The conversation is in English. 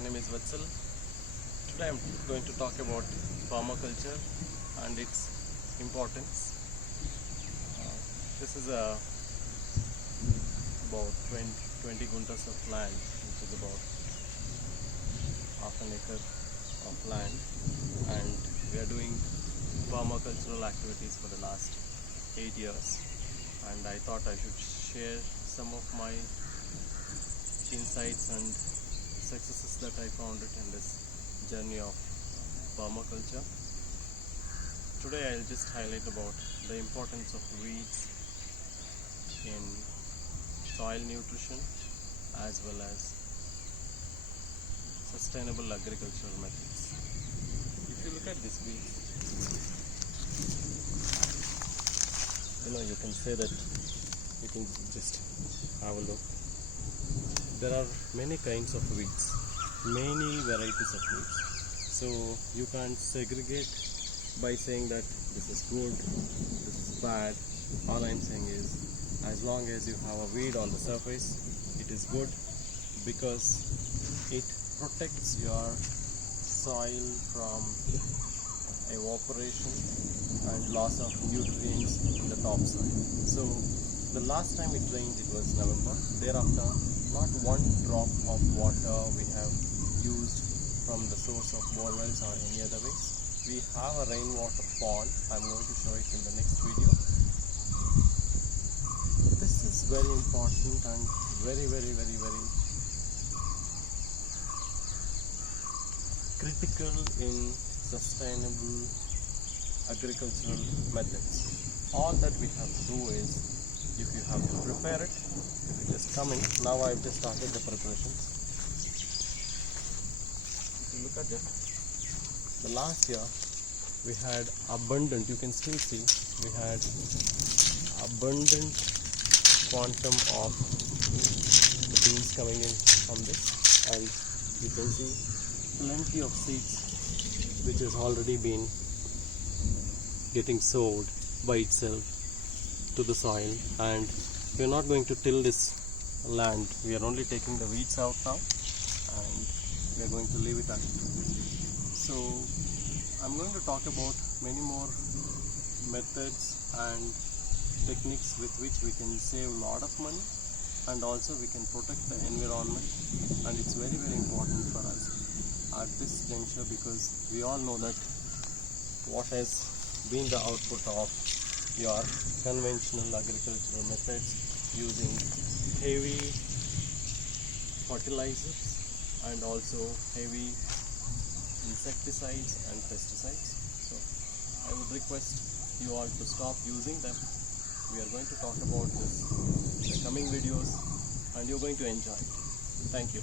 my name is Vatsal. Today I'm going to talk about permaculture and its importance. This is about 20 guntas of land, which is about half an acre of land, and we are doing permacultural activities for the last 8 years, and I thought I should share some of my insights and successes that I found in this journey of permaculture. Today I'll just highlight about the importance of weeds in soil nutrition as well as sustainable agricultural methods. If you look at this weed, you can say that you can just have a look. There are many kinds of weeds, many varieties of weeds. So you can't segregate by saying that this is good, this is bad. All I'm saying is, as long as you have a weed on the surface, it is good because it protects your soil from evaporation and loss of nutrients in the topsoil. So the last time it rained, it was November. Thereafter, not one drop of water we have used from the source of borewells or any other ways. We have a rainwater pond. I'm going to show it in the next video. This is very important and very critical in sustainable agricultural methods. All that we have to do is, if you have to prepare it, if you just come in. Now I've just started the preparations. If you look at it, the last year we had abundant, you can still see, we had abundant quantum of the beans coming in from this, and you can see plenty of seeds which has already been getting sowed by itself to the soil. And we are not going to till this land, we are only taking the weeds out now and we are going to leave it at it. So I'm going to talk about many more methods and techniques with which we can save a lot of money, and also we can protect the environment. And it's very important for us at this juncture, because we all know that what has been the output of your conventional agricultural methods using heavy fertilizers and also heavy insecticides and pesticides. So I would request you all to stop using them. We are going to talk about this in the coming videos and you're going to enjoy it. Thank you.